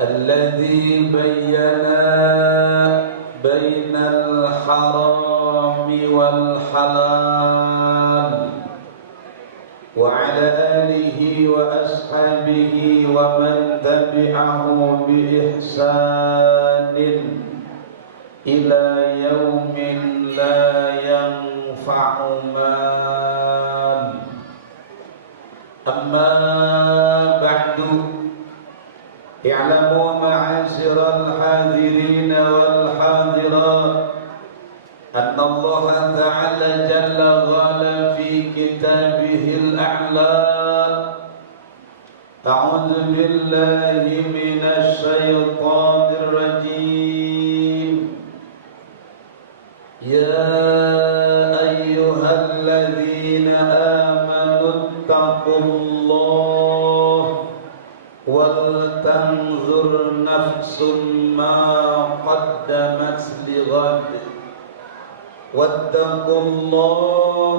الذي بين بين الحرام والحلال وعلى آله وأصحابه ومن تبعه بإحسان إلى يوم لا ينفع مال. أما بعد اعلموا معاشر الحاضرين والحاضرات أن الله تعالى جل وعلا في كتابه الأعلى أعوذ بالله من الشيطان الرجيم يا أيها الذين آمنوا اتقوا الله ولتنظر نفس ما قدمت لغد واتقوا الله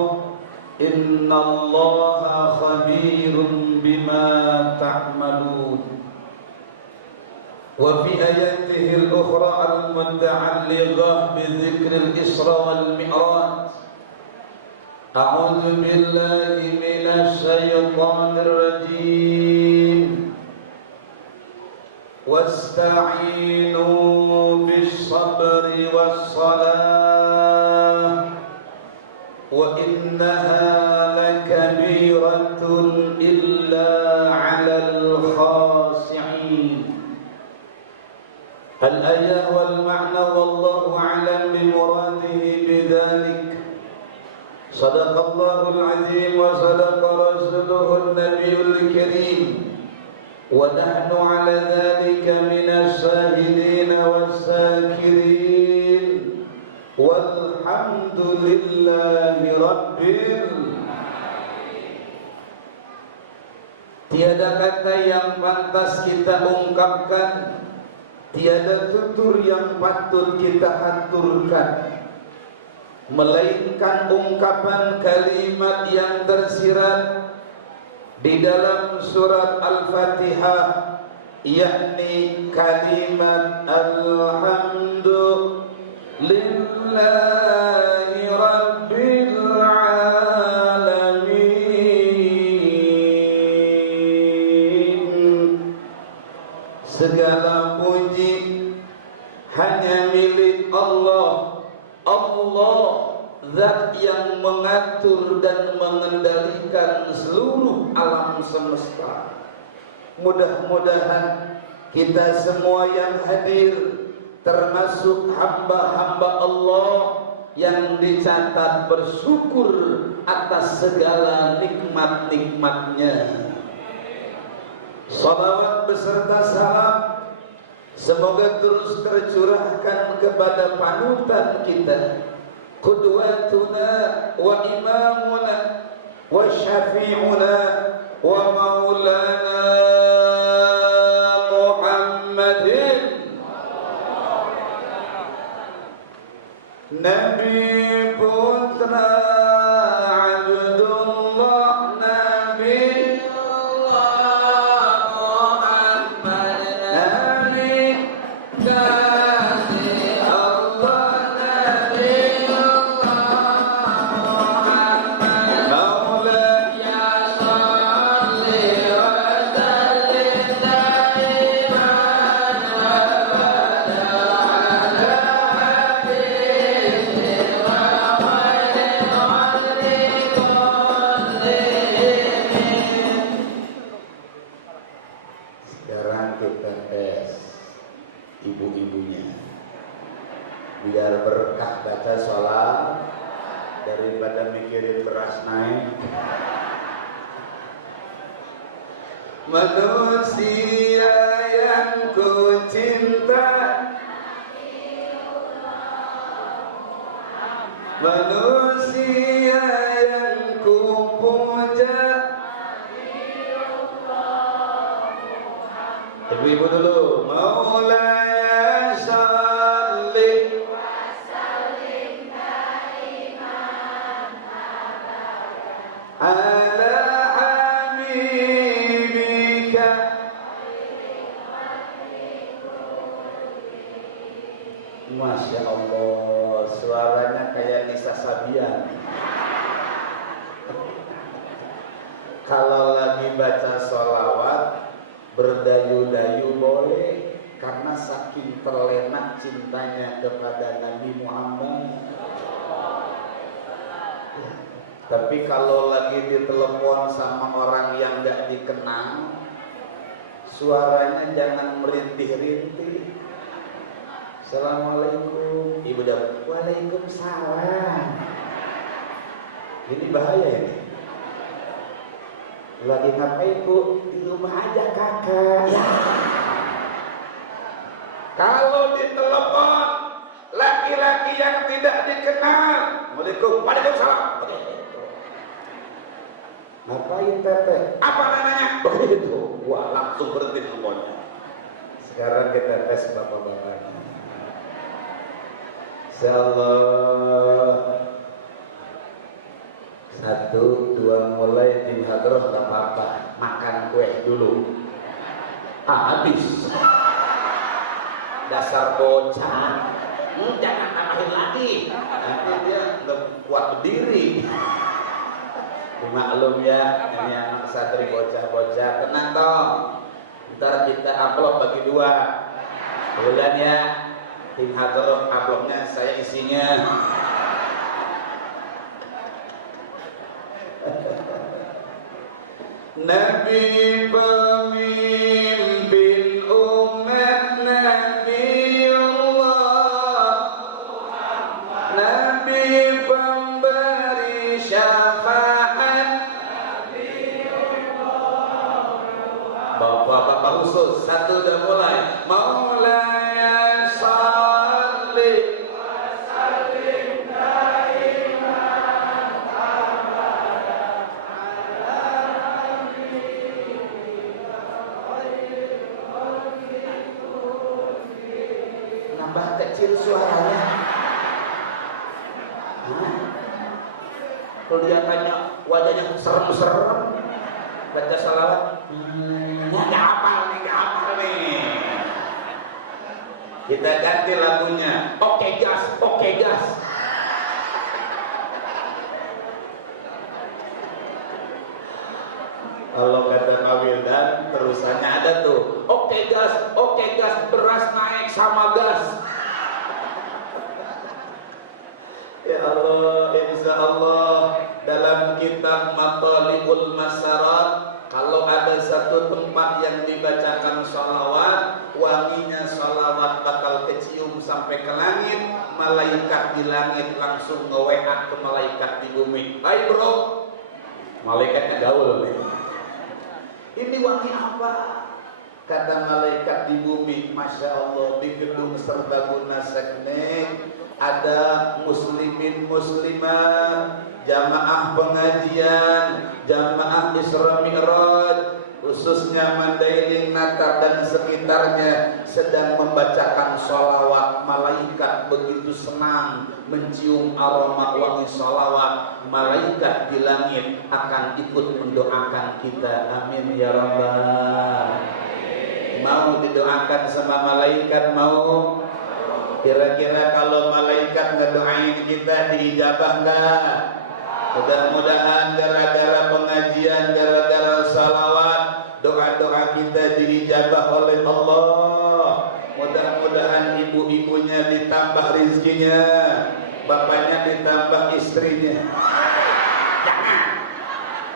إن الله خبير بما تعملون. وفي آياته الأخرى المتعلقة بذكر الإسراء والمعراج أعوذ بالله من الشيطان الرجيم واستعينوا بالصبر والصلاة وإنها لكبيرة إلا على الخاشعين. الآية والمعنى والله أعلم بمراده بذلك. صدق الله العظيم وصدق رسوله النبي الكريم ونحن على ذلك من الشاهدين والشاكرين والحمد لله رب العالمين. Tiada kata yang pantas kita ungkapkan, tiada tutur yang patut kita haturkan, melainkan ungkapan kalimat yang tersirat di dalam surat Al-Fatihah, yakni kalimat Alhamdulillahi Rabbil Alamin. Segala puji hanya milik Allah. Allah Zat yang mengatur dan mengendalikan seluruh alam semesta. Mudah-mudahan kita semua yang hadir, termasuk hamba-hamba Allah yang dicatat bersyukur atas segala nikmat-nikmatnya. Salawat beserta salam semoga terus tercurahkan kepada panutan kita, qudwatuna wa imamuna wa syafi'una wa maulana Muhammadin Nabi putra Abdullah Nabi Allah Muhammad Nabi kasih Allah Nabi biar berkah baca sholat daripada mikirin beras naik. Manusia yang ku cinta, manusia yang ku puja. Ibu-ibu dulu, Maulaya sholli wa sallim daiman ala habibika Masya Allah, suaranya kayak Nisa Sabian. Kalau lagi baca sholawat berdayu-dayu boleh, karena saking terlena cintanya kepada Nabi Muhammad. Tapi kalau lagi ditelepon sama orang yang gak dikenal, suaranya jangan merintih-rintih. Assalamualaikum, ibu dah. Waalaikumsalam. Ini bahaya ini. Lagi ngapain bu? Di rumah aja kakak. Ya. Kalau ditelepon laki-laki yang tidak dikenal, Assalamualaikum, waalaikumsalam. Ngapain teteh? Apa namanya? Begitu. Wah, langsung berhenti teleponnya. Sekarang kita tes bapak-bapak. Insyaallah. 1, 2 mulai tim hadroh gak apa-apa. Makan kue dulu. Habis. Dasar bocah. Jangan tambahin lagi. Nanti dia gak kuat berdiri. Maklum ya, ini anak santri bocah-bocah. Tenang toh. Ntar kita amplop bagi 2. Bulan ya. Tim hadroh amplopnya saya isinya. Nabi pemimpin umat, Nabi Allah, Nabi pemberi syafaat, bapak-bapak khusus. 1 udah mulai. Maulaya sholli wa sallim daiman abada ala nambah kecil suaranya. Kalau dia tanya wajahnya serem-serem, baca salawat, nggak hafal nih. Kita ganti lagunya. Oke gas, oke gas. Kalau kata Pak Wildan, terusannya ada tuh. Oke gas, beras naik sama gas. Ya Allah, insya Allah dalam kitab Matalibul Masarat, kalau ada satu tempat yang dibacakan sholawat, wanginya sholawat bakal kecium sampai ke langit. Malaikat di langit langsung nge-WA ke malaikat di bumi. Hai bro, malaikatnya gaul nih. Ini wangi apa? Kata malaikat di bumi, Masya Allah, di gedung Serbaguna Seknek ada muslimin muslimat, jamaah pengajian, jamaah Isra Mi'raj, khususnya Mandailing, Natar dan sekitarnya sedang membacakan sholawat. Malaikat begitu senang mencium aroma wangi sholawat. Malaikat di langit akan ikut mendoakan kita. Amin ya Rabbal. Mau didoakan sama malaikat? Mau? Kira-kira kalau malaikat ngedoain kita diijabah enggak? Mudah-mudahan gara-gara pengajian, gara-gara salawat, doa-doa kita diijabah oleh Allah. Mudah-mudahan ibu-ibunya ditambah rizkinya, bapaknya ditambah istrinya.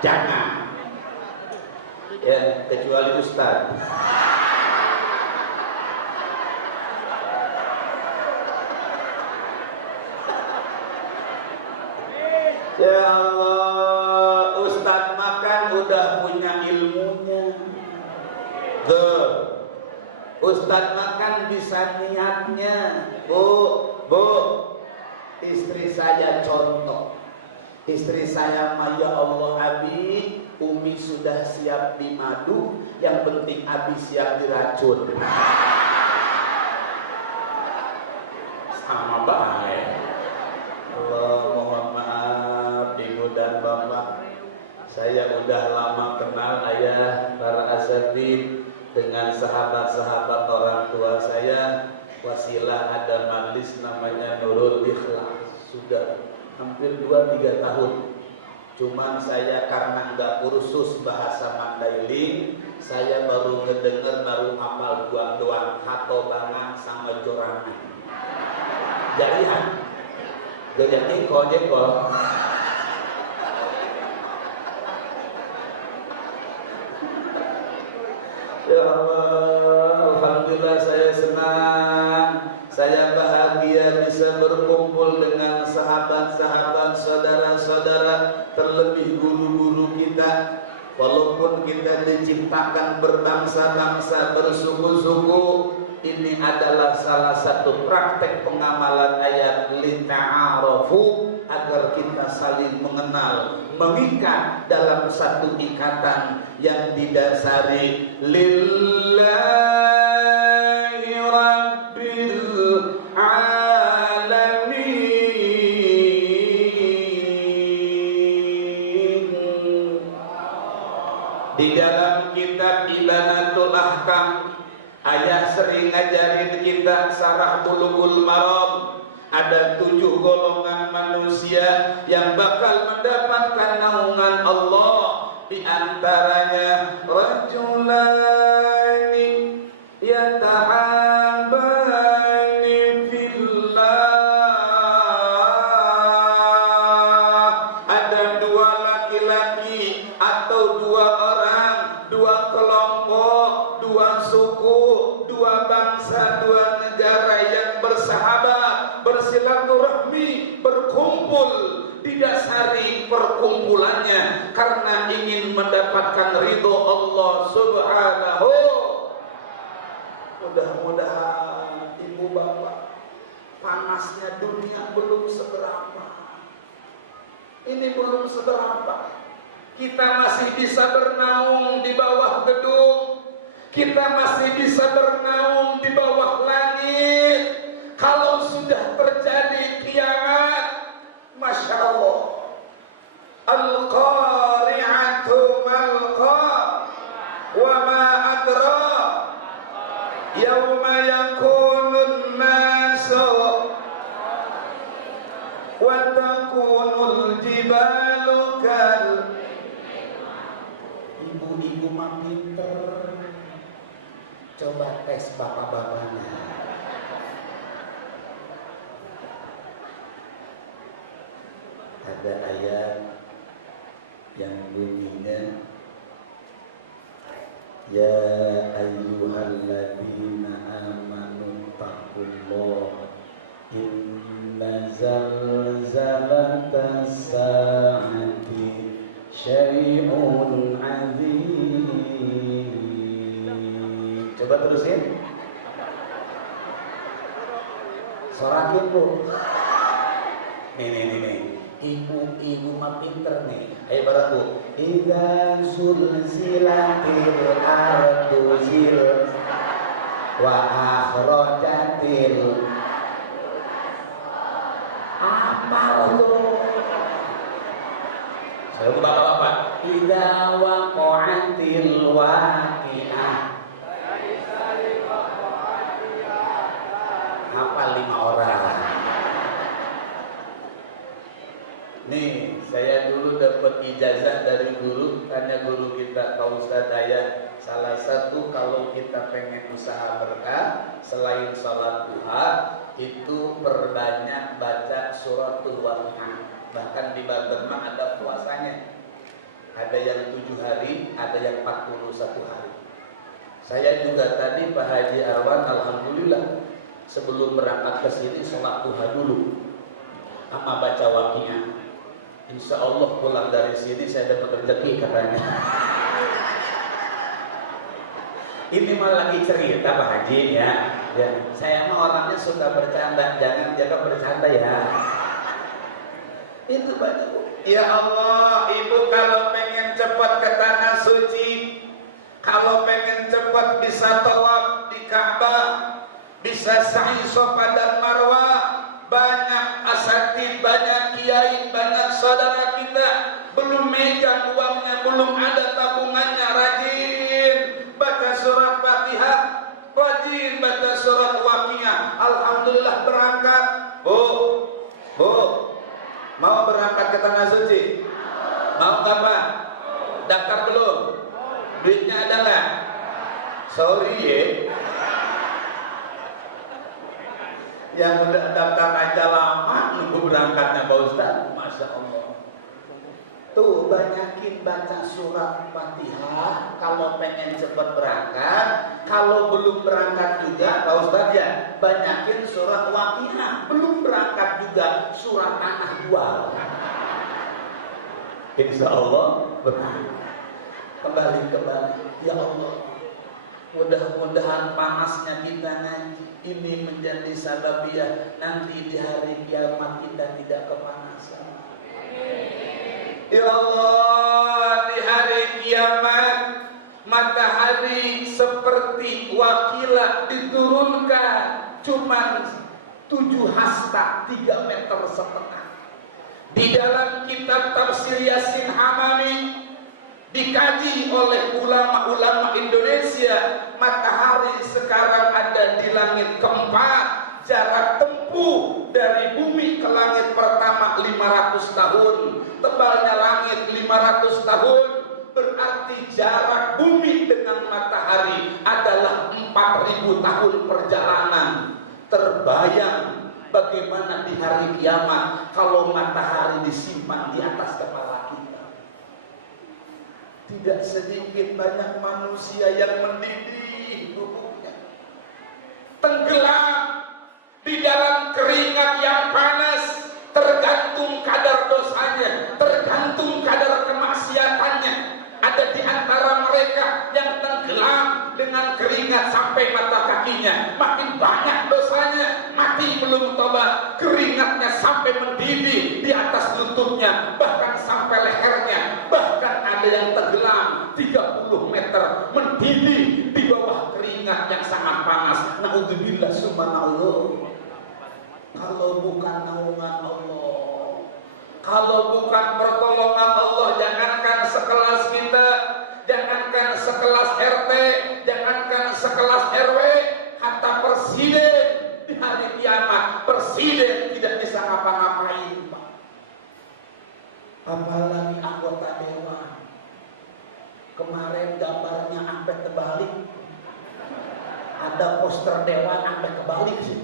Jangan. Ya, kecuali ustaz. Ya Allah, ustaz makan udah punya ilmunya. Ustaz makan bisa niatnya. Bu, istri saya contoh. Istri saya, ya Allah Abi, Umi sudah siap di madu, yang penting Abi siap diracun. Sama baik. Allah, mohon maaf Ibu dan Bapak, saya udah lama kenal ayah, para asatidz, dengan sahabat-sahabat orang tua saya. wasilah ada majlis namanya Nurul Ikhlas, sudah hampir 2-3 tahun. Cuman saya karena nggak kursus bahasa Mandailing, saya baru ngedenger, baru hafal doang hato bangan sama jorangan. Jadian, jadi jekol. Ya Allah, alhamdulillah saya senang, saya bahagia bisa berkumpul dengan sahabat-sahabat, saudara-saudara, terlebih guru-guru kita. Walaupun kita diciptakan berbangsa-bangsa, bersuku-suku, ini adalah salah satu praktek pengamalan ayat lita'arafu, agar kita saling mengenal, mengikat dalam satu ikatan yang didasari lillahi rabbil alamin. Di dalam kitab Ibanatul Ahkam, ayah sering ngajarin kita Sarah Bulughul Maram, ada 7 golongan manusia yang bakal mendapatkan naungan Allah. Di antaranya rajulani yatahabani fillah. Ada 2 laki-laki atau 2 orang, 2 kelompok, 2 suku, 2 bangsa, 2 negara yang bersahabat, bersilaturahmi, berkumpul, didasari perkumpulannya karena ingin mendapatkan ridho Allah Subhanahu. Mudah-mudahan ibu bapak, panasnya dunia belum seberapa. Ini belum seberapa. Kita masih bisa bernaung di bawah gedung, kita masih bisa bernaung di bawah langit. Kalau sudah terjadi kiamat, Masya Allah, Al-Qari'atu mal-Qari'ah wa ma adra yauma yakunun nasu wa takunul jibalu kal. Ibu-ibu mah pinter, coba tes bapak-bapaknya. Ada ayat yang bunyinya ya ayyuhalladzina amanu taqullah inna zalzalatas sa'ati syai'un azim. Coba terusin, sorakin bu. Nih. Ibu-ibu mah pinter nih. Ayo bareng bu. Idza sulsilatil ardu zil wa akhrajatil. Apa tuh? Sebelum bapak-bapak. Idza waqa'atil waqi'ah. Apa 5 orang? Nih, saya dulu dapat ijazah dari guru, tanya guru kita Pak Ustadz Daya, salah satu kalau kita pengen usaha berkah selain sholat duha itu perbanyak baca suratul Waqiah. Bahkan di Banten ada puasanya, ada yang 7 hari, ada yang 41 hari. Saya juga tadi Pak Haji Arwan, alhamdulillah sebelum berangkat ke sini sholat duha dulu sama baca Waqiah. Insya Allah pulang dari sini saya dapat rezeki katanya. Ini malah lagi cerita Pak Haji ya. Saya mah orangnya suka bercanda, jangan jaga bercanda ya. Itu banyak bu. Ya Allah, ibu kalau pengen cepat ke tanah suci, kalau pengen cepat bisa tawaf di Ka'bah, bisa sa'i Safa dan Marwah. Banyak asatid, banyak kiai, banyak saudara kita belum megang uangnya, belum ada tabungannya. Rajin baca surat Fatihah, rajin baca surat Waqiah. berangkat aja lama nunggu berangkatnya Pak Ustaz. Masya Allah. Tuh banyakin baca surat Fatihah kalau pengen cepat berangkat. Kalau belum berangkat juga Pak Ustaz ya, banyakin surat Waqiah. Belum berangkat juga surat An-Nahl. Insya Allah kembali. Ya Allah, mudah-mudahan panasnya kita nanti ini menjadi sababiyah nanti di hari kiamat kita tidak kepanasan. Ya Allah, di hari kiamat matahari seperti wakilah diturunkan cuman 7 hasta 3,5 meter. Di dalam kitab tafsir Yasin Hamami dikaji oleh ulama-ulama Indonesia, matahari sekarang ada di langit keempat, jarak tempuh dari bumi ke langit pertama 500 tahun, tebalnya langit 500 tahun, berarti jarak bumi dengan matahari adalah 4.000 tahun perjalanan. Terbayang bagaimana di hari kiamat kalau matahari disimpan di atas kepala kita. Tidak sedikit banyak manusia yang mendidih tubuhnya, tenggelam di dalam keringat yang panas, tergantung kadar dosanya, tergantung kadar kemaksiatannya. Ada di antara mereka yang tenggelam dengan keringat sampai mata kakinya, makin banyak dosanya, mati belum tobat, keringatnya sampai mendidih di atas lututnya, bahkan sampai lehernya, bahkan ada yang tenggelam 30 meter, mendidih di bawah keringat yang sangat panas. Naudzubillah subhanallah. Kalau bukan naungan Allah, kalau bukan pertolongan Allah, jangankan sekelas kita, jangankan sekelas RT, jangankan sekelas RW, hatta presiden di hari kiamat, presiden tidak bisa ngapa-ngapain, Pak. Apalagi anggota dewan. Kemarin gambarnya sampai terbalik, ada poster dewan sampai kebalik sih.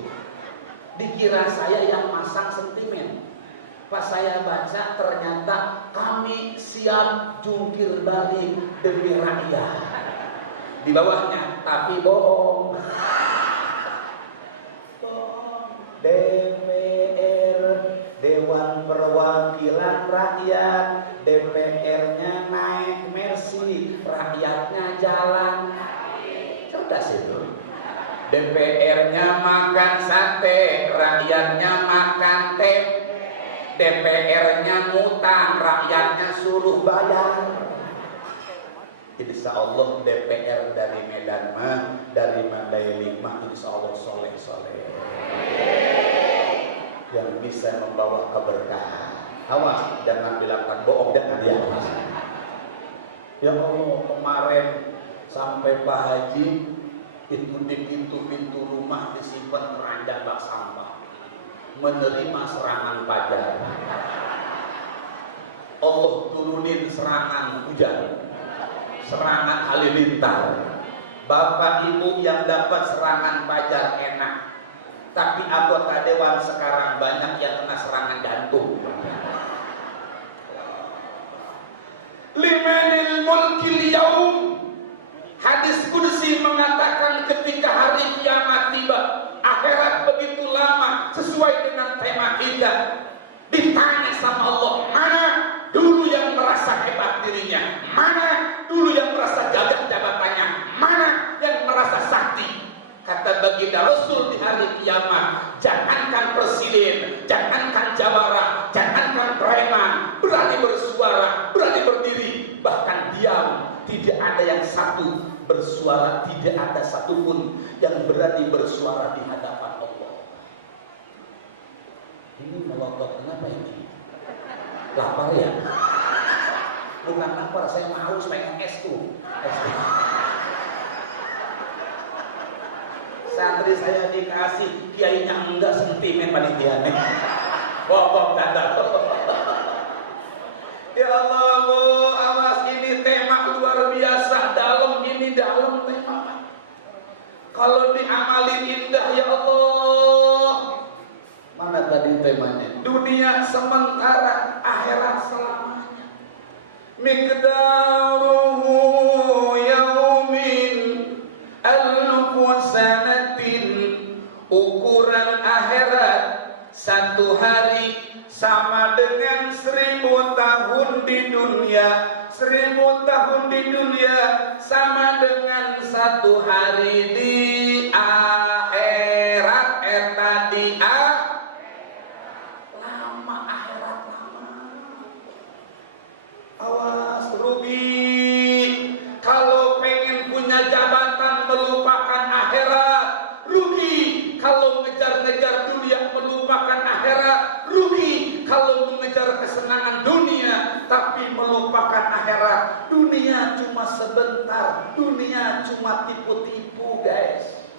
Dikira saya yang masang sentimen. Pas saya baca ternyata kami siap jungkir balik demi rakyat. Di bawahnya, tapi bohong. DPR, Dewan Perwakilan Rakyat, DPR-nya naik Mercy, rakyatnya jalan. Cerdas itu. DPR-nya makan sate, rakyatnya makan tempe. DPR-nya ngutang, rakyatnya suruh bayar. Insya Allah DPR dari Medan mah, dari Mandailing mah, insya Allah soleh-soleh, yang bisa membawa keberkahan. Awas, jangan bilangkan bohong, jangan dia. Ya Allah, kemarin sampai Pak Haji itu di pintu-pintu rumah disimpan keranjang bak sampah, menerima serangan fajar. Allah turunin serangan hujan, serangan halilintar. Bapak ibu yang dapat serangan fajar enak, tapi anggota dewan sekarang banyak yang kena serangan jantung. Limanil mulkil yaum. Hadis qudsi mengatakan ketika hari kiamat tiba, akhirat begitu lama sesuai dengan tema kita, ditanya sama Allah, mana dulu yang merasa hebat dirinya, mana dulu yang merasa gagah jabatannya, mana yang merasa sakti. Kata baginda Rasul di hari kiamat, jangankan presiden, jangankan jawara, jangankan preman berani bersuara, berani berdiri, bahkan diam, tidak ada yang satu bersuara, tidak ada satupun yang berani bersuara di hadapan Allah. Ini melotot, kenapa ini? Lapar ya? Bukan lapar, saya haus pengen es tuh. Santri saya dikasih, kiainya enggak, sentimen panitianya. Bobok tanda. Ya Allah, Bu, awas, ini tema luar biasa, dalam ini dalam tema. Kalau diamalin indah, ya Allah. temanya. Dunia sementara, akhirat selamanya. Miqdaruhu yaumin alfu sanatin. Ukuran akhirat satu hari sama dengan 1000 tahun di dunia. 1000 tahun di dunia sama dengan satu hari di akhirat. Eta di lama, akhirat lama. Awas rugi. Kalau pengen punya jabatan melupakan akhirat, rugi. Kalau ngejar-ngejar dunia melupakan akhirat, rugi. Kalau mengejar kesenangan dunia tapi melupakan akhirat, dunia cuma sebentar, dunia cuma tipu-tipu, guys.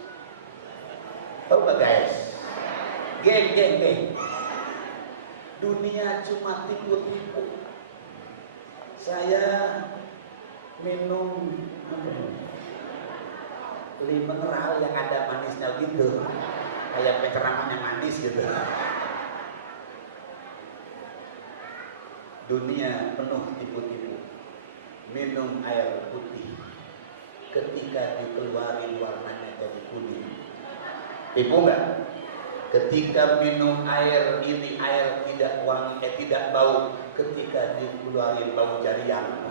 Tahu gak, guys? Geng. Dunia cuma tipu-tipu. Saya minum mineral yang ada manisnya gitu, kayak pencerahan yang manis gitu. Dunia penuh tipu-tipu. Minum air putih, ketika dikeluarin warnanya jadi kuning. Tipu nggak? Ketika minum air ini, air tidak wangi, tidak bau. Ketika dikeluarin bau jarian.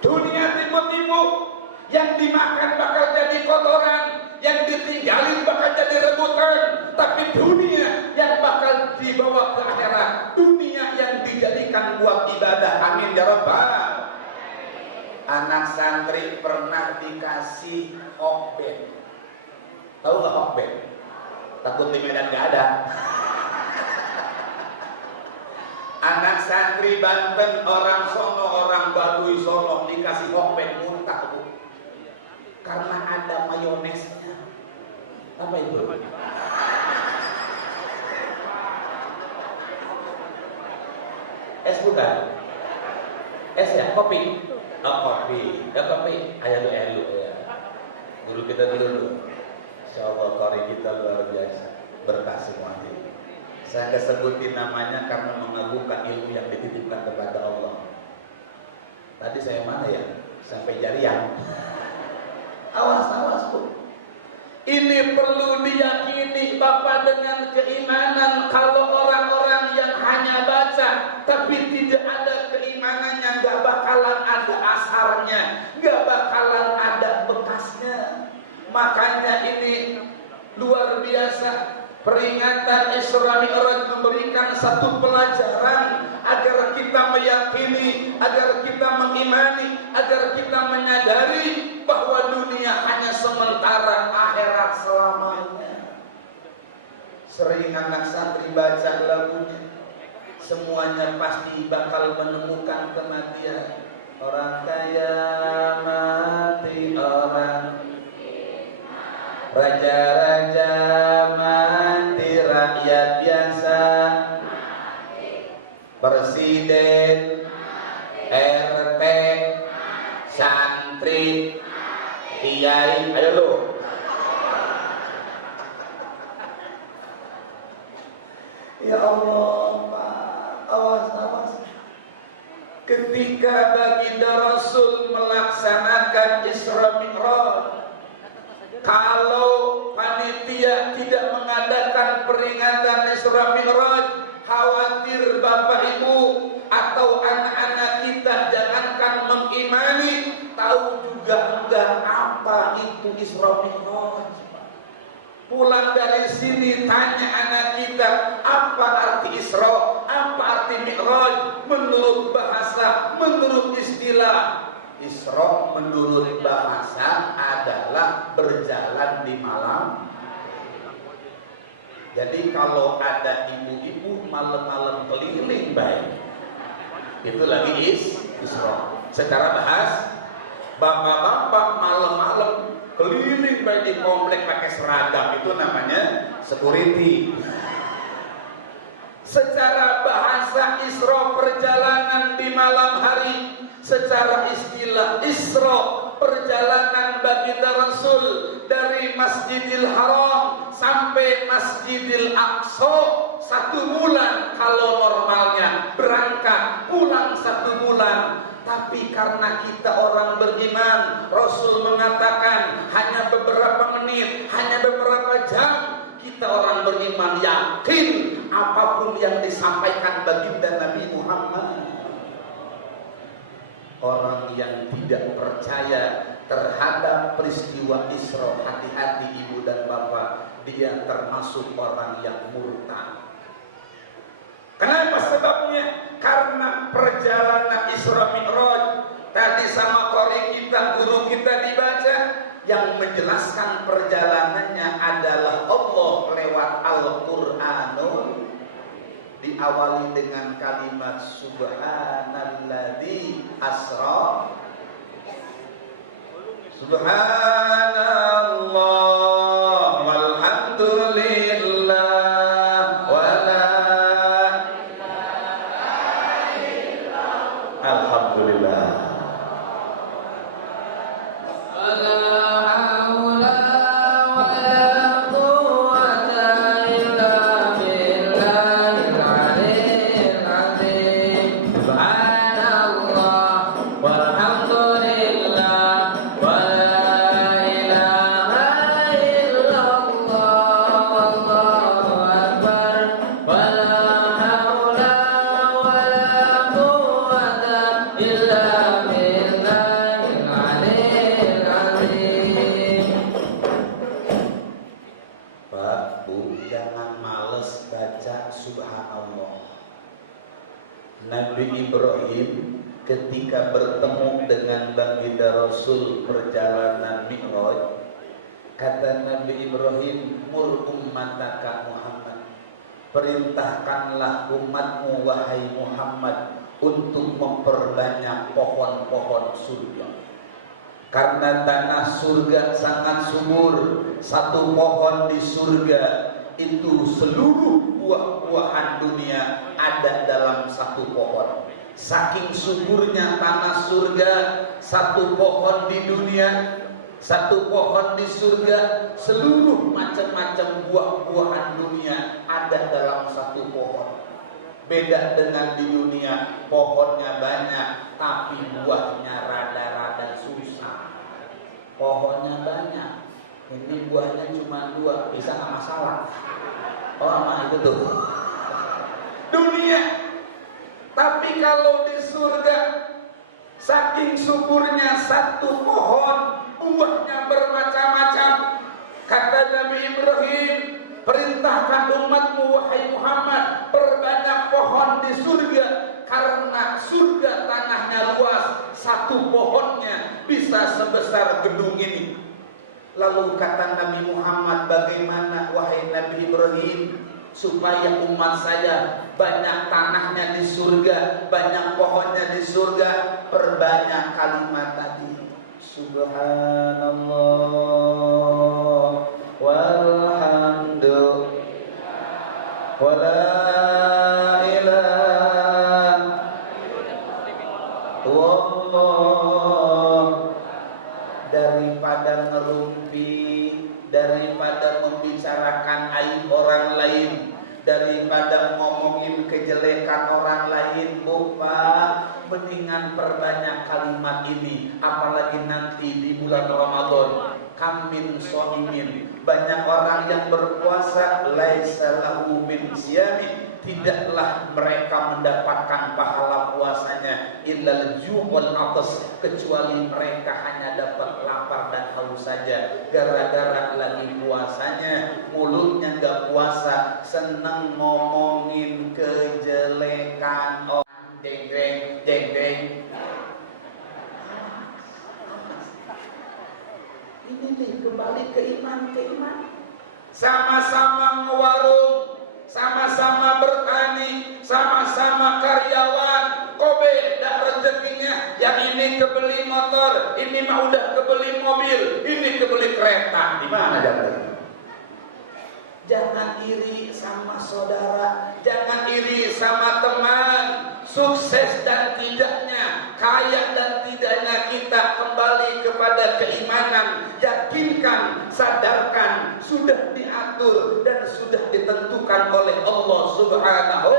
Dunia tipu-tipu. Yang dimakan bakal jadi kotoran, yang ditinggalin bakal jadi rebutan. Tapi dunia yang bakal dibawa ke akhirat, dunia yang dijadikan buat ibadah. Amin ya Rabbal. Anak santri pernah dikasih hokben. Tahu gak hokben? Takut di Medan gak ada. Anak santri Banten, orang sono, orang Baduy Solo dikasih hokben, muntah bu. Karena ada mayonesnya. Apa itu? Es bukan? Es ya? Kopi? Oh kopi. Ya kopi. Ayo dulu ya. Guru kita dulu. Insya Allah kori kita luar biasa. Berkah semuanya. Saya nggak sebutin namanya karena mengagumkan ilmu yang dititipkan kepada Allah. Tadi saya mana ya? Sampai jarian. Awas bu. Ini perlu diyakini Bapak dengan keimanan. Kalau orang-orang yang hanya baca tapi tidak ada keimanannya, gak bakalan ada asarnya, gak bakalan ada bekasnya. Makanya ini luar biasa. Peringatan Isra Mi'raj memberikan satu pelajaran agar kita meyakini, agar kita mengimani, agar kita menyadari bahwa dunia hanya sementara, akhirat selamanya. Sering anak santri baca lagunya, semuanya pasti bakal menemukan kematian. Orang kaya mati, orang raja-raja mati, rakyat biasa presiden, RT, santri, kiai. Ayo lu. Ya Allah, Pak, awas. Ketika baginda Rasul melaksanakan Isra Mi'raj, kalau panitia tidak mengadakan peringatan Isra Mi'raj, khawatir Bapak Ibu atau anak-anak kita jangankan mengimani, tahu juga enggak apa itu Isra Mi'raj. Pulang dari sini tanya anak kita, apa arti Isra, apa arti Mi'raj menurut bahasa, menurut istilah. Isra menurut bahasa adalah berjalan di malam. Jadi kalau ada ibu-ibu malam-malam keliling baik, itu lagi Isra. Secara bahasa, bapak-bapak malam-malam keliling baik di komplek pakai seragam, itu namanya security. Secara bahasa Isra perjalanan di malam hari. Secara istilah Isra perjalanan baginda Rasul dari Masjidil Haram sampai Masjidil Aqsa 1 bulan kalau normalnya, berangkat pulang 1 bulan. Tapi karena kita orang beriman, Rasul mengatakan hanya beberapa menit, hanya beberapa jam. Kita orang beriman yakin apapun yang disampaikan baginda Nabi Muhammad. Orang yang tidak percaya terhadap peristiwa Isra, hati-hati ibu dan bapak, dia termasuk orang yang murtad. Kenapa sebabnya? Karena perjalanan Isra Mi'raj tadi sama qori kita, guru kita dibaca, yang menjelaskan perjalanannya adalah Allah lewat Al-Qur'anul, diawali dengan kalimat subhanalladzi asra, subhanallah walhamdulillah wala alhamdulillah. Nabi Ibrahim ketika bertemu dengan baginda Rasul perjalanan Mi'raj, kata Nabi Ibrahim, mur ummataka Muhammad, perintahkanlah umatmu wahai Muhammad untuk memperbanyak pohon-pohon surga. Karena tanah surga sangat subur, 1 pohon di surga itu seluruh buah-buahan dunia ada dalam 1 pohon. Saking suburnya tanah surga, 1 pohon di dunia, 1 pohon di surga, seluruh macam-macam buah-buahan dunia ada dalam 1 pohon. Beda dengan di dunia, pohonnya banyak tapi buahnya rada-rada susah. Pohonnya banyak, ini buahnya cuma 2, bisa nggak masalah. Mah itu tuh dunia. Tapi kalau di surga, saking suburnya 1 pohon, buahnya bermacam-macam. Kata Nabi Ibrahim, perintahkan umatmu wahai Muhammad, perbanyak pohon di surga. Karena surga tanahnya luas, 1 pohonnya bisa sebesar gedung ini. Lalu kata Nabi Muhammad, bagaimana wahai Nabi Ibrahim supaya umat saya banyak tanahnya di surga, banyak pohonnya di surga? Perbanyak kalimat tadi, subhanallah walhamdulillah wala ilaha illallah. Daripada ngerumpi, daripada membicarakan aib orang lain, daripada ngomongin kejelekan orang lain, Bapak, mendingan perbanyak kalimat ini. Apalagi nanti di bulan Ramadan, kamin so'imin, banyak orang yang berpuasa, laisa lahu min siyami, tidaklah mereka mendapatkan pahala puasanya illal ju' wal 'atas, kecuali mereka hanya dapat lapar dan haus saja. Gara-gara lagi puasanya, mulutnya enggak puasa, senang ngomongin kejelekan orang, jeng-jeng jeng-jeng. Ini nih, kembali ke iman. Sama-sama ngewarung, sama-sama bertani, sama-sama karyawan, kok beda rezekinya? Yang ini kebeli motor, ini mah udah kebeli mobil, ini kebeli kereta. Di mana jadinya? Jangan iri sama saudara, jangan iri sama teman. Sukses dan tidaknya, kaya dan tidaknya kita kembali ke kepada keimanan, yakinkan, sadarkan, sudah diatur dan sudah ditentukan oleh Allah Subhanahu.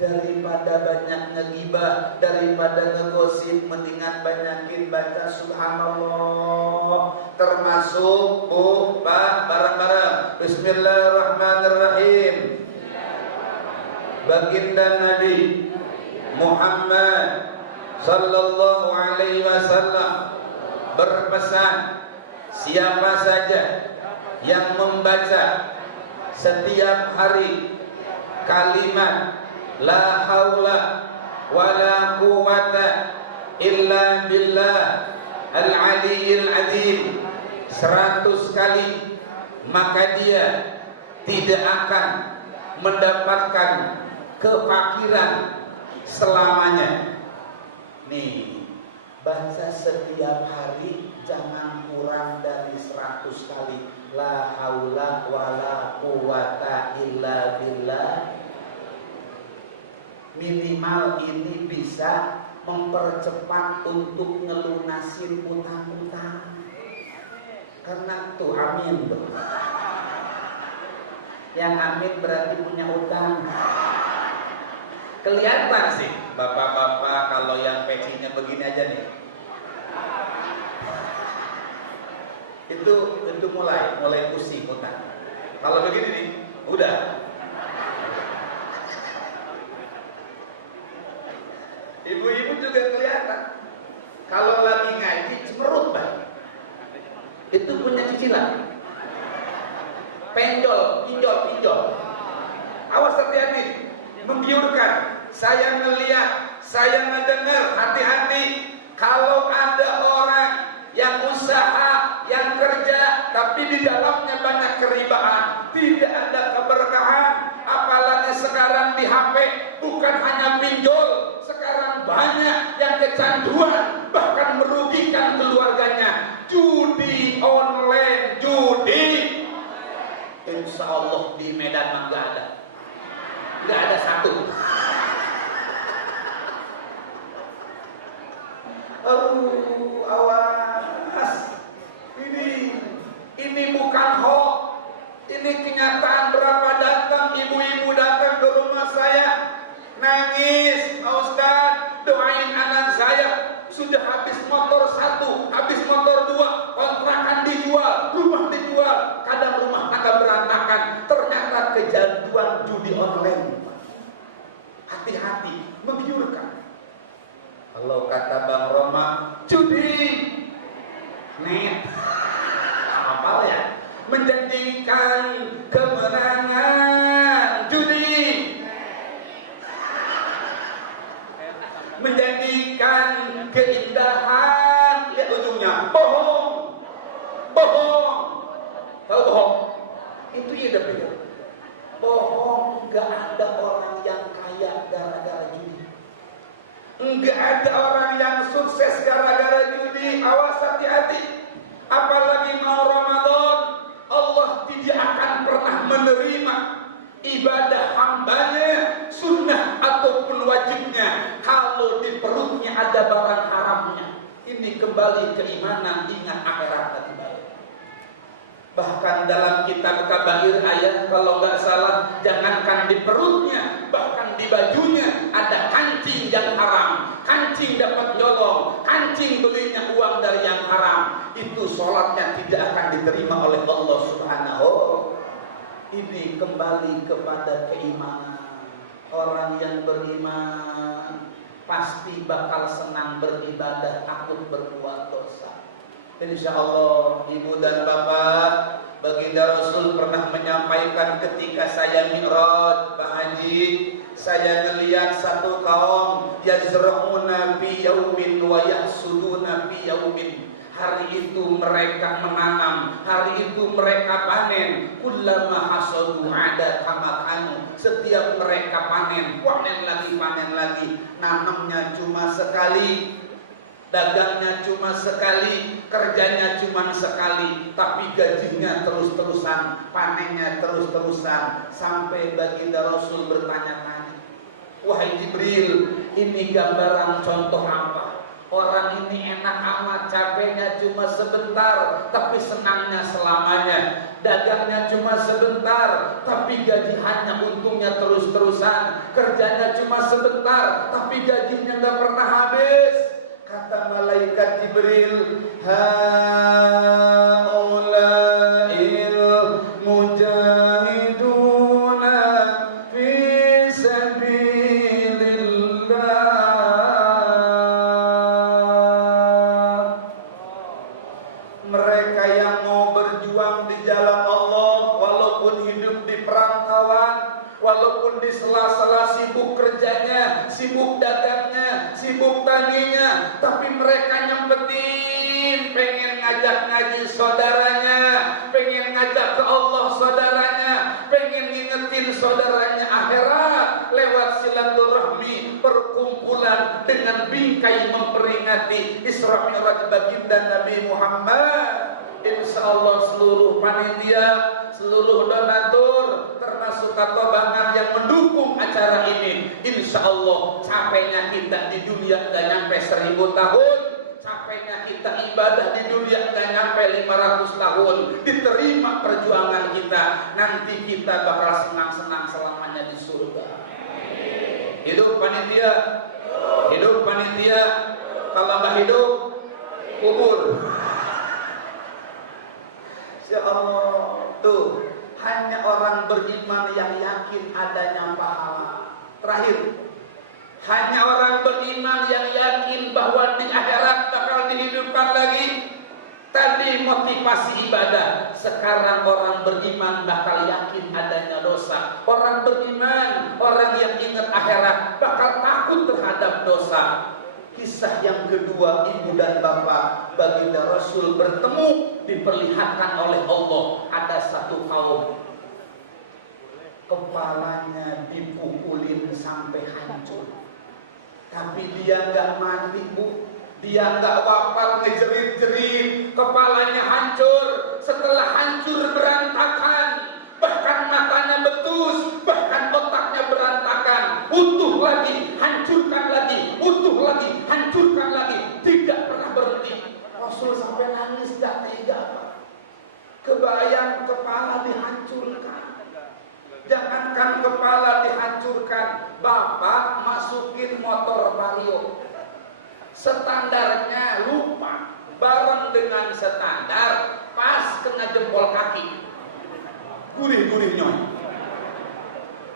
Daripada banyak ngegibah, daripada ngegosip, mendingan banyakin baca subhanallah. Termasuk bareng-bareng Bismillahirrahmanirrahim. Baginda Nabi Muhammad sallallahu alaihi wasallam berpesan, siapa saja yang membaca setiap hari kalimat la haula wala quwata illa billah al-aliyyil azim 100 kali, maka dia tidak akan mendapatkan kefakiran selamanya. Nih, baca setiap hari jangan kurang dari 100 kali la haula wala quwata illa billah. Minimal ini bisa mempercepat untuk ngelunasin utang-utang. Karena tuh amin dong. Yang amin berarti punya utang. Kelihatan sih bapak-bapak kalau yang pecinya begini aja nih. Itu mulai pusing utang. Kalau begini nih, udah. Ibu-ibu juga kelihatan. Kalau lagi ngaji cemerut banget. Itu punya cicilan. Pinjol. Awas hati-hati, membiurkan. Saya ngelihat, saya mendengar, hati-hati. Kalau ada orang yang usaha, yang kerja, tapi di dalamnya banyak keribaan, tidak ada keberkahan. Apalagi sekarang di HP, bukan hanya pinjol, sekarang banyak yang kecanduan, bahkan merugikan keluarganya. Judi online, judi. Insya Allah di Medan mah nggak ada satu. Awas. Ini bukan hoax. Ini kenyataan. Berapa datang ibu-ibu datang ke rumah saya nangis, Pak Ustaz, doain anak saya. Sudah habis motor 1, habis motor 2, kontrakan dijual, rumah dijual, kadang rumah tangga berantakan. Ternyata kecanduan judi online. Hati-hati, menggiurkan. Kalau kata Bang Roma, judi net apa ya? Menjanjikan kemenangan. Judi menjanjikan keindahan. Lihat ujungnya, bohong. Tahu bohong? Itu iya dapetnya. Bohong. Gak ada orang yang kaya gara-gara judi. Enggak ada orang yang sukses gara-gara judi. Awas, hati-hati. Apalagi mau Ramadan, Allah tidak akan pernah menerima ibadah hambanya, sunnah ataupun wajibnya, kalau di perutnya ada barang haramnya. Ini kembali keimanan, ingat akhirat hati baik. Bahkan dalam kitab Kabair ayat, kalau nggak salah, jangankan di perutnya, bahkan di bajunya ada kancing yang haram. Kancing dapat nyolong, kancing belinya uang dari yang haram. Itu sholatnya tidak akan diterima oleh Allah Subhanahu. Ini kembali kepada keimanan. Orang yang beriman pasti bakal senang beribadah, takut berbuat dosa. Insya Allah, ibu dan bapak, baginda Rasul pernah menyampaikan ketika saya mi'raj, Pak Haji, saya melihat satu kaum yazra'una fi yaumin wa yahsuduna fi yaumin. Hari itu mereka menanam, hari itu mereka panen. Kullama hasadu ada kamakanu. Setiap mereka panen lagi. Nanamnya cuma sekali, dagangnya cuma sekali, kerjanya cuma sekali, tapi gajinya terus-terusan, panennya terus-terusan. Sampai baginda Rasul bertanya-tanya, wahai Jibril, ini gambaran contoh apa? Orang ini enak amat, capeknya cuma sebentar, tapi senangnya selamanya. Dagangnya cuma sebentar, tapi gajiannya untungnya terus-terusan. Kerjanya cuma sebentar, tapi gajinya gak pernah habis. Kata malaikat Jibril, haula'il mujahiduna fi sabilillah. Mereka yang mau berjuang di jalan Allah, walaupun hidup di perantauan, walaupun di sela-sela sibuk kerjanya, sibuk dagangnya, sibuk taninya, tapi mereka nyempetin pengen ngajak ngaji saudaranya, pengen ngajak ke Allah saudaranya, pengen ngingetin saudaranya akhirat lewat silaturahmi, perkumpulan dengan bingkai memperingati Isra Mi'raj baginda Nabi Muhammad. Insya Allah seluruh panitia, seluruh donatur, termasuk katobangan yang mendukung acara ini, insya Allah capeknya kita di dunia gak nyampe 1000 tahun, capeknya kita ibadah di dunia gak nyampe 500 tahun, diterima perjuangan kita, nanti kita bakal senang-senang selamanya di surga. Hidup panitia, hidup panitia, kalau nggak hidup kubur. Ya Allah, tuh hanya orang beriman yang yakin adanya pahala. Terakhir, hanya orang beriman yang yakin bahwa di akhirat bakal dihidupkan lagi. Tadi motivasi ibadah, sekarang orang beriman bakal yakin adanya dosa. Orang beriman, orang yang ingat akhirat bakal takut terhadap dosa. Kisah yang kedua, ibu dan bapak baginda Rasul bertemu, diperlihatkan oleh Allah. Ada satu kaum, kepalanya dipukulin sampai hancur, tapi dia nggak mati, bu. Dia nggak wafat, ngejerit-jerit, kepalanya hancur. Setelah hancur berantakan, bahkan matanya betus, bahkan otaknya berantakan, utuh lagi, hancurkan lagi, utuh lagi, hancurkan lagi, tidak pernah berhenti. Rasul sampai nangis, tidak tega. Kebayang kepala dihancurkan. Jangankan kepala dihancurkan, bapak masukin motor Vario, standarnya lupa, bareng dengan standar, pas kena jempol kaki, gurih-gurih nyoy.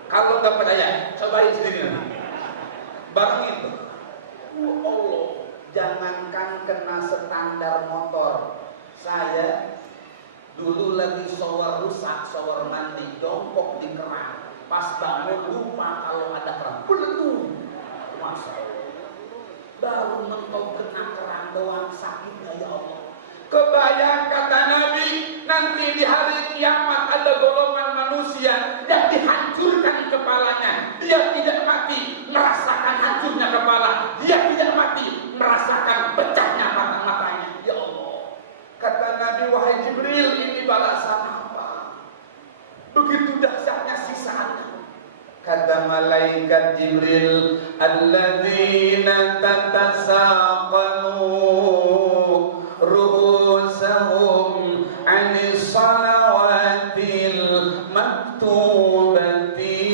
Kalau nggak percaya, cobain sendiri nanti. Barengin tuh. Allah, jangankan kena standar motor, saya dulu lagi shower rusak, shower mandi, jongkok di keran, pas bangun lupa kalau ada keran, beletung, masa baru mentok kena keran doang, sakitnya ya Allah. Kebayang kata Nabi, nanti di hari kiamat ada golongan manusia yang dihancurkan kepalanya, dia tidak mati merasakan hancurnya kepala, dia tidak mati merasakan pecahnya mata-matanya. Ya Allah, kata Nabi, wahai Jibril, ini balasan apa? Begitu dahsyatnya siksaan. Kata malaikat Jibril, alladzina tatasaqalu ru'usahum 'anis salawatil maktubati.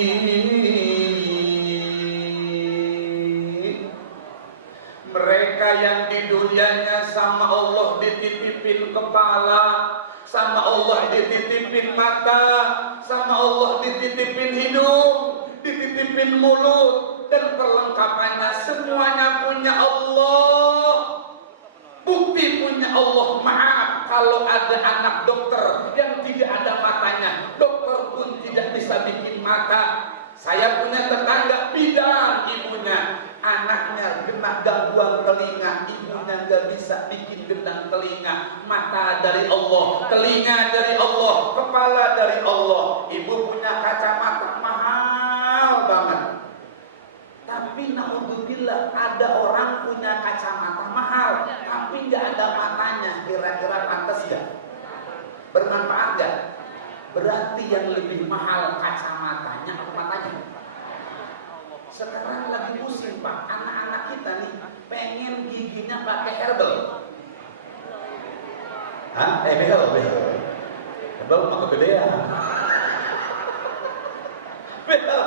Mereka yang di dunianya sama Allah dititipin kepala, sama Allah dititipin mata, sama Allah dititipin hidung, dititipin mulut, dan perlengkapannya semuanya punya Allah. Bukti punya Allah. Maaf kalau ada anak dokter yang tidak ada matanya, dokter pun tidak bisa bikin mata. Saya punya tetangga bidan, ibunya anaknya kena gangguan telinga, ibunya gak bisa bikin gendang telinga. Mata dari Allah, telinga dari Allah, kepala dari Allah. Ibu punya kacamata mahal banget, tapi naudzubillah ada orang punya kacamata mahal tapi gak ada matanya. Kira-kira pantas gak? Bermanfaat gak? Berarti yang lebih mahal kacamatanya atau matanya? Sekarang lagi musim, Pak, anak-anak kita nih pengen giginya pakai herbal. Hah? Behel. Herbal mah kegedean. Behel.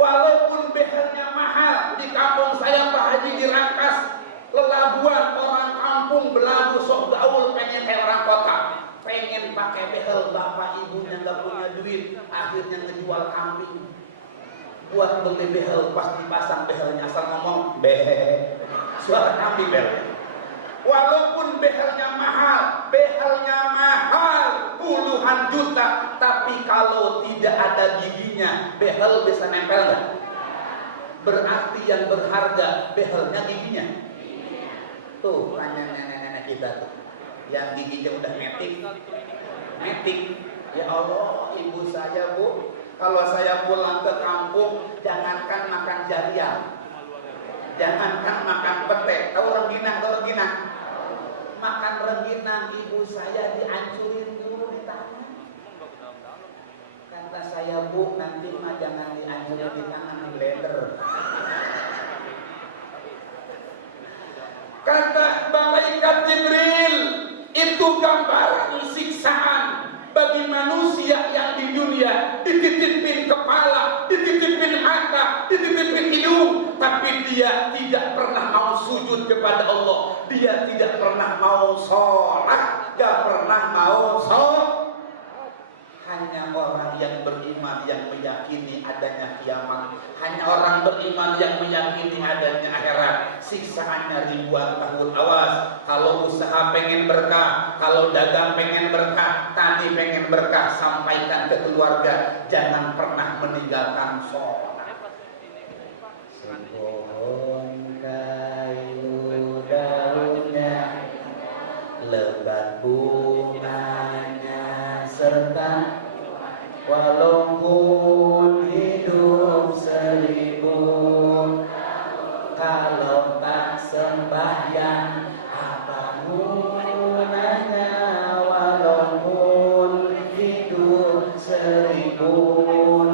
Walaupun behelnya mahal, di kampung saya Pak Haji di Rangkas, lelabuan orang kampung belagu sok gaul pengen kayak orang kota. Pengen pakai behel, bapak ibunya nggak punya duit, akhirnya ngejual kambing buat beli behel. Pas dipasang behelnya asal ngomong behe, suara kambing behel. Walaupun behelnya mahal puluhan juta, tapi kalau tidak ada giginya, behel bisa nempel nggak? Berarti yang berharga behelnya giginya. Tuh tanya nenek-nenek kita tuh yang giginya udah metik. Ya Allah, ibu saya Bu, kalau saya pulang ke kampung, jangankan makan jarian, jangankan makan petek, tahu rengginang, makan rengginang ibu saya dihancurin dulu di tangan. Kata saya, Bu, nanti mah jangan dihancurin di tangan, di blender. Kata malaikat Jibril, itu gambaran siksaan bagi manusia yang di dunia dititipin kepala, dititipin mata, dititipin hidung, tapi dia tidak pernah mau sujud kepada Allah, dia tidak pernah mau sholat, gak pernah mau sholat. Hanya orang yang beriman yang meyakini adanya kiamat, hanya orang beriman yang meyakini adanya akhirat. Siksaannya ribuan tahun. Awas, kalau usaha pengen berkah, kalau dagang pengen berkah, tani pengen berkah, sampaikan ke keluarga, jangan pernah meninggalkan sholat. Sepohon kayu daunnya, lebat bunganya, serta walaupun hidup seribu, kalau tak sembahyang apa gunanya? Walaupun hidup 1000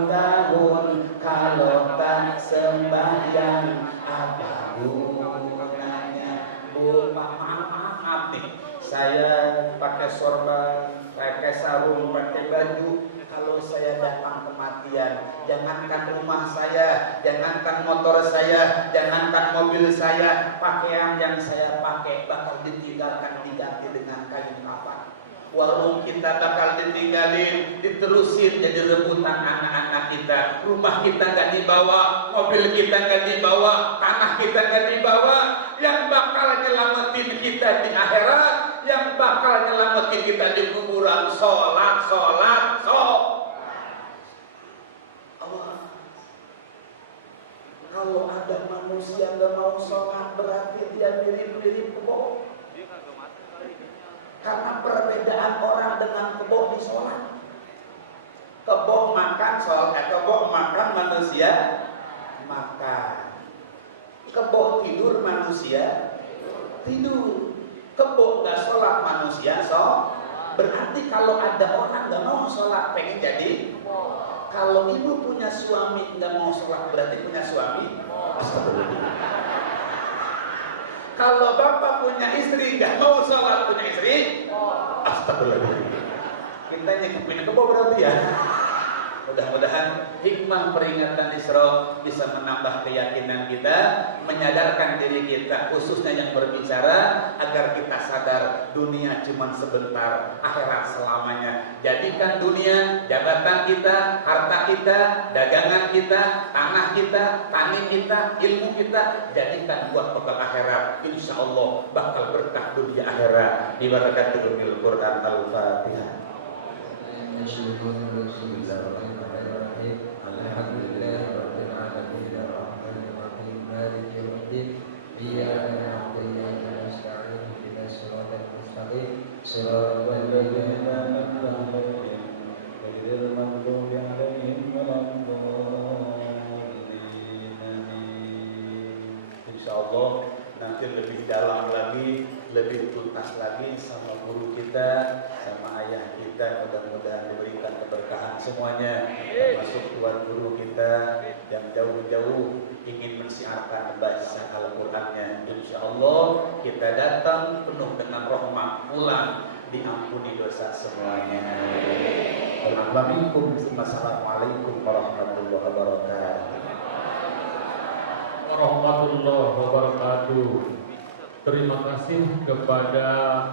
tahun, kalau tak sembahyang apa gunanya? Bu, maaf nih, saya pakai sorban, pakai sarung, pakai baju. Kalau saya datang kematian, jangankan rumah saya, jangankan motor saya, jangankan mobil saya, pakaian yang saya pakai bakal ditinggalkan, diganti dengan kain kafan. Warung kita bakal ditinggalin, diterusin jadi rebutan anak-anak kita. Rumah kita nggak dibawa, mobil kita nggak dibawa, tanah kita nggak dibawa. Yang bakal nyelamatin kita di akhirat, yang bakal nyelamatin kita di kuburan, sholat. Kalau ada manusia nggak mau sholat, berarti dia mirip-mirip kebo. Karena perbedaan orang dengan kebo di sholat. Kebo makan sholat, kebo makan manusia makan. Kebo tidur manusia tidur. Kebo nggak sholat manusia sholat. Berarti kalau ada orang nggak mau sholat pengen jadi. Kalau ibu punya suami nggak mau sholat berarti punya suami. Astagfirullah. Kalau bapak punya istri nggak mau sholat punya istri. Astagfirullah. Kita nyekupin kebo berarti ya. Mudah-mudahan hikmah peringatan Isra bisa menambah keyakinan kita, menyadarkan diri kita, khususnya yang berbicara, agar kita sadar dunia cuma sebentar, akhirat selamanya. Jadikan dunia, jabatan kita, harta kita, dagangan kita, tanah kita, tani kita, ilmu kita, jadikan buat bekal akhirat. Insya Allah bakal berkah dunia akhirat. Diberkati dengan Quran Al-Fatihah. Alhamdulillahirabbil alamin arrahmanir rahim maliki yaumiddin iyyaka na'budu wa iyyaka nasta'in ihdinas siratal mustaqim siratal ladzina an'amta 'alaihim ghairil maghdubi 'alaihim waladdallin. Insyaallah nanti lebih dalam lagi, lebih tuntas lagi sama guru kita, sama ayah kita. Mudah-mudahan diberikan keberkahan semuanya, termasuk tuan guru kita yang jauh-jauh ingin mensiarkan baca kita datang penuh dengan rahmat, pulang diampuni dosa semuanya. Assalamualaikum warahmatullahi wabarakatuh. Warahmatullahi wabarakatuh. Terima kasih kepada